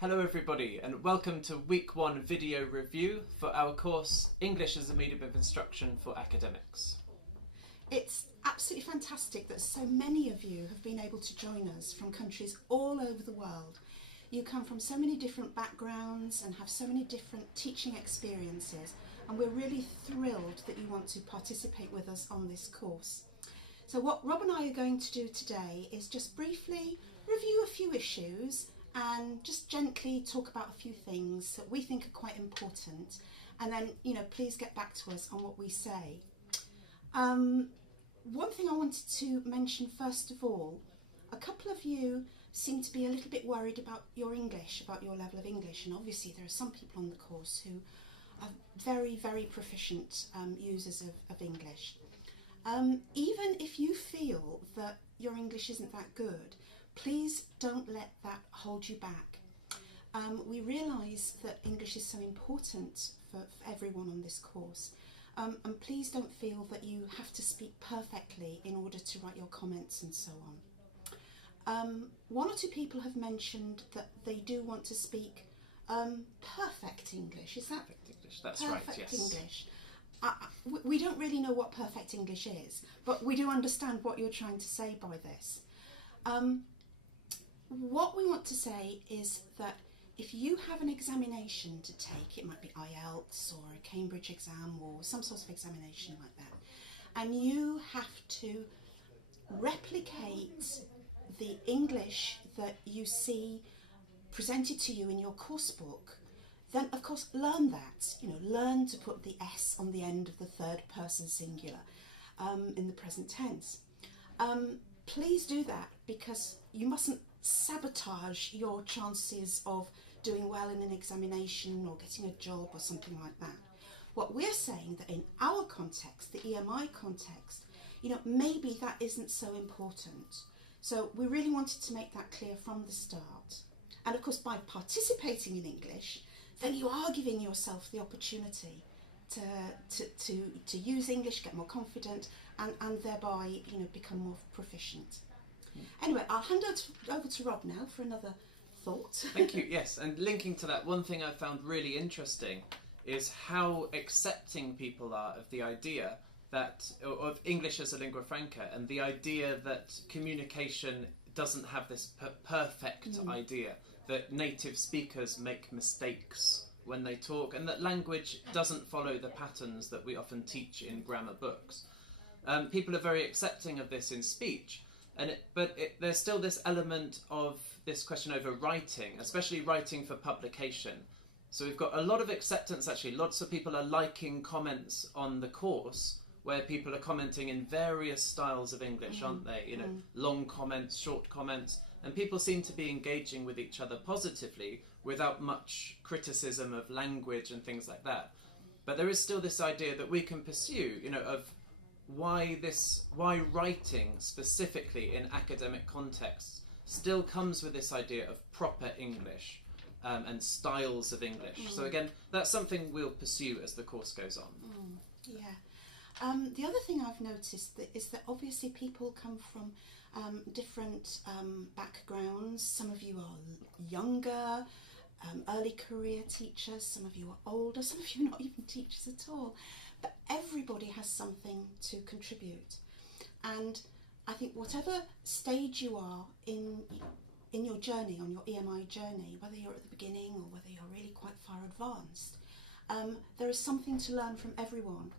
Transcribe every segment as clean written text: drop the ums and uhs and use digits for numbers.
Hello everybody and welcome to week 1 video review for our course English as a Medium of Instruction for Academics. It's absolutely fantastic that so many of you have been able to join us from countries all over the world. You come from so many different backgrounds and have so many different teaching experiences, and we're really thrilled that you want to participate with us on this course. So what Rob and I are going to do today is just briefly review a few issues and just gently talk about a few things that we think are quite important, and then, please get back to us on what we say. One thing I wanted to mention first of all, a couple of you seem to be a little bit worried about your English, about your level of English, and obviously there are some people on the course who are very, very proficient users of English. Even if you feel that your English isn't that good, please don't let that hold you back. We realise that English is so important for everyone on this course, and please don't feel that you have to speak perfectly in order to write your comments and so on. One or two people have mentioned that they do want to speak perfect English. Is that perfect English? That's perfect right, yes. English. We don't really know what perfect English is, but we do understand what you're trying to say by this. What we want to say is that if you have an examination to take, it might be IELTS or a Cambridge exam or some sort of examination like that, and you have to replicate the English that you see presented to you in your course book, then of course learn that. Learn to put the S on the end of the third person singular in the present tense. Please do that, because you mustn't sabotage your chances of doing well in an examination or getting a job or something like that. What we're saying that in our context, the EMI context, maybe that isn't so important. So we really wanted to make that clear from the start. And of course, by participating in English, then you are giving yourself the opportunity to use English, get more confident, and thereby become more proficient. Anyway, I'll hand over to Rob now for another thought. Thank you, yes. And linking to that, one thing I found really interesting is how accepting people are of the idea of English as a lingua franca, and the idea that communication doesn't have this perfect idea, that native speakers make mistakes when they talk, and that language doesn't follow the patterns that we often teach in grammar books. People are very accepting of this in speech, but there's still this element of this question over writing, especially writing for publication. So we've got a lot of acceptance, actually. Lots of people are liking comments on the course where people are commenting in various styles of English, aren't they? Long comments, short comments, and people seem to be engaging with each other positively without much criticism of language and things like that. But there is still this idea that we can pursue, of why writing specifically in academic contexts still comes with this idea of proper English and styles of English. So again, that's something we'll pursue as the course goes on. Yeah. The other thing I've noticed is that obviously people come from different backgrounds. Some of you are younger, early career teachers, some of you are older, some of you are not even teachers at all. But everybody has something to contribute. And I think whatever stage you are in your journey, on your EMI journey, whether you're at the beginning or whether you're really quite far advanced, there is something to learn from everyone.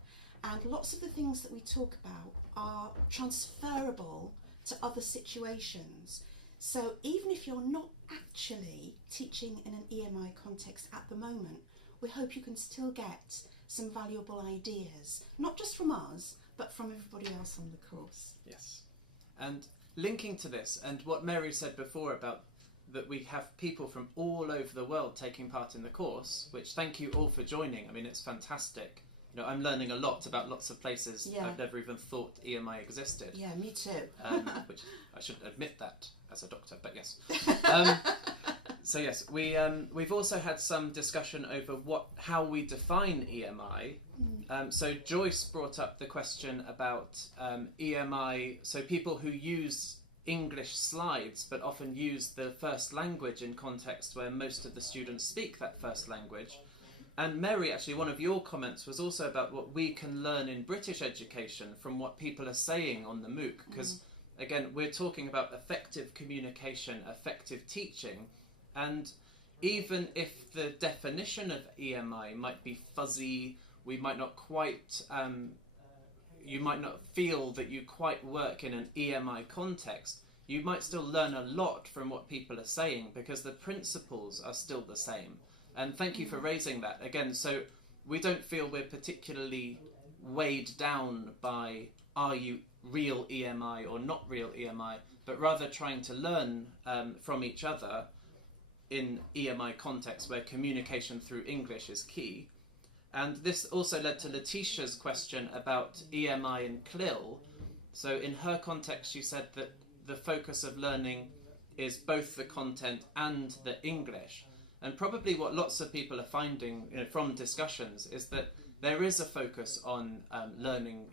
And lots of the things that we talk about are transferable to other situations. So even if you're not actually teaching in an EMI context at the moment, we hope you can still get some valuable ideas, not just from us, but from everybody else on the course. Yes. And linking to this, and what Mary said before about that we have people from all over the world taking part in the course, which thank you all for joining. I mean, it's fantastic. I'm learning a lot about lots of places I've never even thought EMI existed. Yeah, me too. Which I shouldn't admit that as a doctor, but yes. So yes, we've also had some discussion over how we define EMI. So Joyce brought up the question about EMI, so people who use English slides, but often use the first language in context where most of the students speak that first language. And Mary, actually, one of your comments was also about what we can learn in British education from what people are saying on the MOOC, because again, we're talking about effective communication, effective teaching, and even if the definition of EMI might be fuzzy, we might not quite, you might not feel that you quite work in an EMI context, you might still learn a lot from what people are saying because the principles are still the same. And thank you for raising that. Again, so we don't feel we're particularly weighed down by are you real EMI or not real EMI, but rather trying to learn from each other in EMI context where communication through English is key. And this also led to Letitia's question about EMI and CLIL. So in her context, she said that the focus of learning is both the content and the English. And probably what lots of people are finding, from discussions is that there is a focus on learning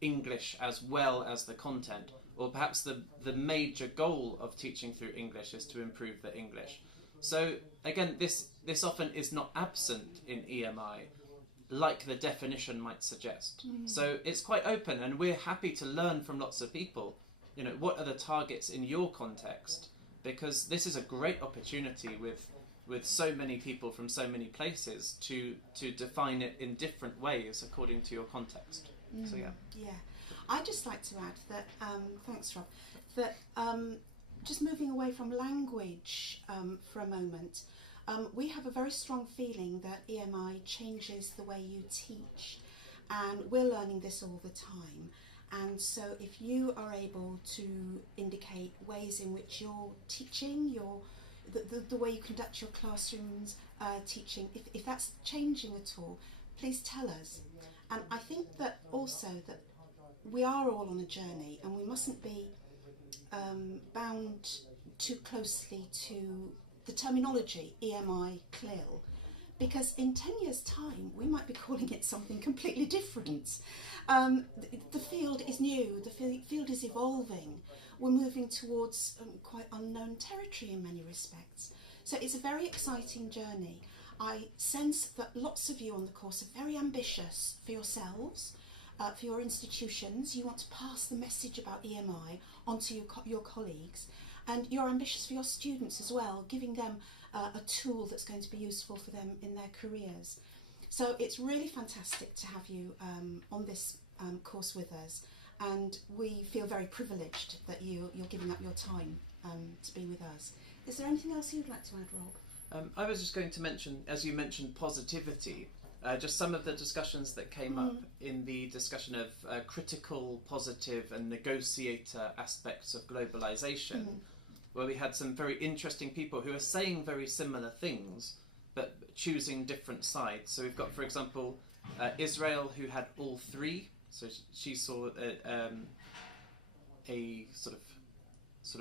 English as well as the content, or perhaps the major goal of teaching through English is to improve the English. So again, this often is not absent in EMI, like the definition might suggest. So it's quite open, and we're happy to learn from lots of people. What are the targets in your context? Because this is a great opportunity with so many people from so many places to define it in different ways according to your context. So yeah. I'd just like to add that, thanks Rob, that just moving away from language for a moment, we have a very strong feeling that EMI changes the way you teach, and we're learning this all the time. And so if you are able to indicate ways in which you're teaching, the way you conduct your classrooms teaching, if that's changing at all, please tell us. And I think that also that we are all on a journey, and we mustn't be bound too closely to the terminology EMI, CLIL, because in 10 years' time we might be calling it something completely different. The field is new, the field is evolving. We're moving towards quite unknown territory in many respects. So it's a very exciting journey. I sense that lots of you on the course are very ambitious for yourselves, for your institutions. You want to pass the message about EMI onto your colleagues, and you're ambitious for your students as well, giving them a tool that's going to be useful for them in their careers. So it's really fantastic to have you on this course with us, and we feel very privileged that you're giving up your time to be with us. Is there anything else you'd like to add, Rob? I was just going to mention, as you mentioned, positivity, just some of the discussions that came up in the discussion of critical, positive and negotiator aspects of globalization, where we had some very interesting people who are saying very similar things, but choosing different sides. So we've got, for example, Israel, who had all three. So she saw a sort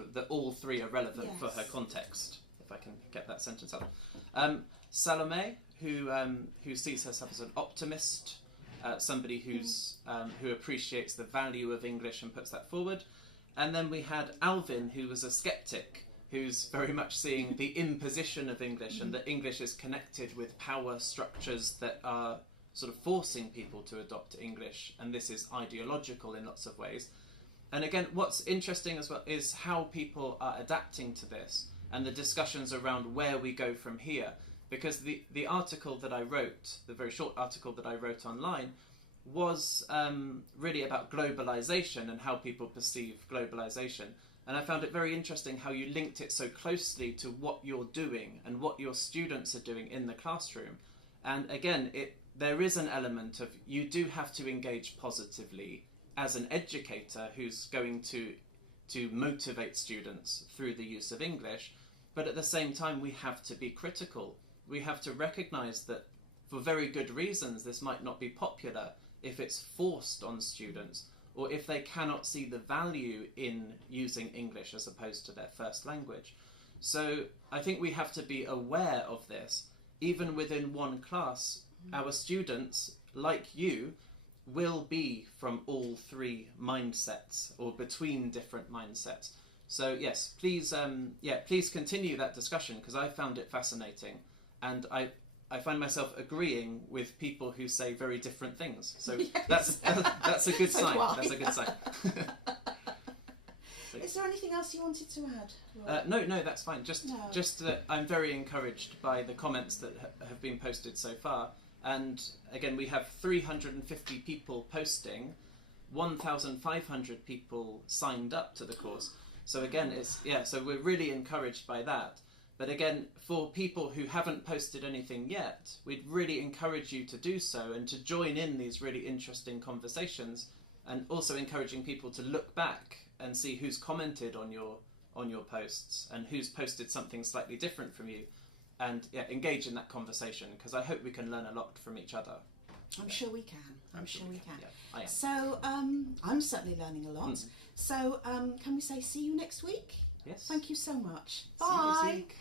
of that all three are relevant for her context, if I can get that sentence up. Salome, who sees herself as an optimist, somebody who appreciates the value of English and puts that forward. And then we had Alvin, who was a skeptic, who's very much seeing the imposition of English and that English is connected with power structures that are sort of forcing people to adopt English, and this is ideological in lots of ways. And again, what's interesting as well is how people are adapting to this and the discussions around where we go from here. Because the article that I wrote, the very short article that I wrote online, was really about globalization and how people perceive globalization. And I found it very interesting how you linked it so closely to what you're doing and what your students are doing in the classroom. And again, there is an element of you do have to engage positively as an educator who's going to motivate students through the use of English. But at the same time, we have to be critical. We have to recognize that for very good reasons, this might not be popular if it's forced on students, or if they cannot see the value in using English as opposed to their first language. So I think we have to be aware of this. Even within one class, our students, like you, will be from all three mindsets or between different mindsets. So yes, please, please continue that discussion, because I found it fascinating, and I find myself agreeing with people who say very different things. So Yes. that's a good So sign. do I. That's a good sign. Is there anything else you wanted to add, Rob? No, that's fine. Just that I'm very encouraged by the comments that have been posted so far. And again, we have 350 people posting, 1,500 people signed up to the course. So again, so we're really encouraged by that. But again, for people who haven't posted anything yet, we'd really encourage you to do so and to join in these really interesting conversations, and also encouraging people to look back and see who's commented on your posts and who's posted something slightly different from you, and engage in that conversation, because I hope we can learn a lot from each other. I'm sure we can. I'm sure we can. Yeah, I am. So I'm certainly learning a lot. So can we say see you next week? Yes. Thank you so much. See you Bye. next week.